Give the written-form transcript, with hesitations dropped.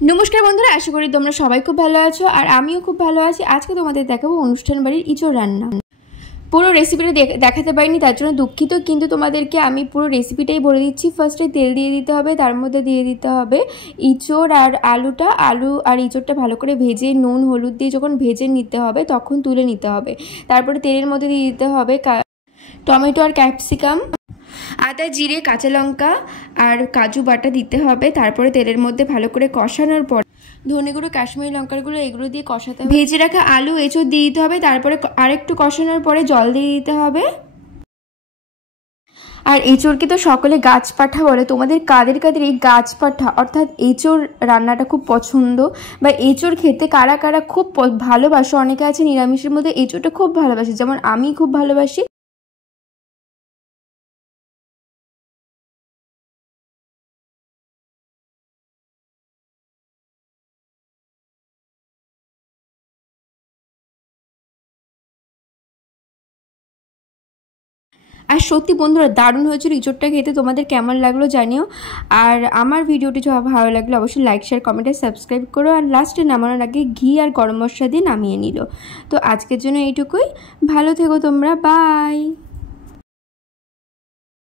নমস্কার বন্ধুরা, আশা করি তোমরা সবাই খুব ভালো আছো আর আমিও খুব ভালো আছি। আজকে তোমাদের দেখাবো অনুষ্ঠান বাড়ির ইঁচড় রান্না। পুরো রেসিপিটা দেখাতে পারিনি, তার জন্য দুঃখিত, কিন্তু তোমাদেরকে আমি পুরো রেসিপিটাই বলে দিচ্ছি। ফার্স্টে তেল দিয়ে দিতে হবে, তার মধ্যে দিয়ে দিতে হবে ইঁচড় আর আলু আর ইঁচড়টা ভালো করে ভেজে নুন হলুদ দিয়ে যখন ভেজে নিতে হবে তখন তুলে নিতে হবে। তারপরে তেলের মধ্যে দিয়ে দিতে হবে টমেটো আর ক্যাপসিকাম, আদা জিরে কাঁচা লঙ্কা আর কাজু বাটা দিতে হবে। তারপরে তেলের মধ্যে ভালো করে কষানোর পর ধনে গুঁড়ো কাশ্মীরি লঙ্কার গুঁড়ো এগুলো দিয়ে কষাতে হবে। ভেজে রাখা আলু এঁচড় দিয়ে দিতে হবে। তারপরে আরেকটু কষানোর পরে জল দিয়ে দিতে হবে। আর এঁচড়কে তো সকলে গাছ পাঠা বলে, তোমাদের কাদের কাদের এই গাছ পাঠা অর্থাৎ এঁচড় রান্নাটা খুব পছন্দ বা এঁচড় খেতে কারা কারা খুব ভালোবাসো? অনেকে আছে নিরামিষের মধ্যে এঁচড়টা খুব ভালোবাসে, যেমন আমি খুব ভালোবাসি। আর সত্যি বন্ধুরা দারুণ হয়েছিল ইঁচড়টা খেতে। তোমাদের কেমন লাগলো জানিও। আর আমার ভিডিওটি যদি ভালো লাগলে অবশ্যই লাইক শেয়ার কমেন্টে সাবস্ক্রাইব করো। আর লাস্টে নামানোর আগে ঘি আর গরম মশলা দিয়ে নামিয়ে নিল। তো আজকের জন্য এইটুকুই, ভালো থেকো তোমরা, বাই।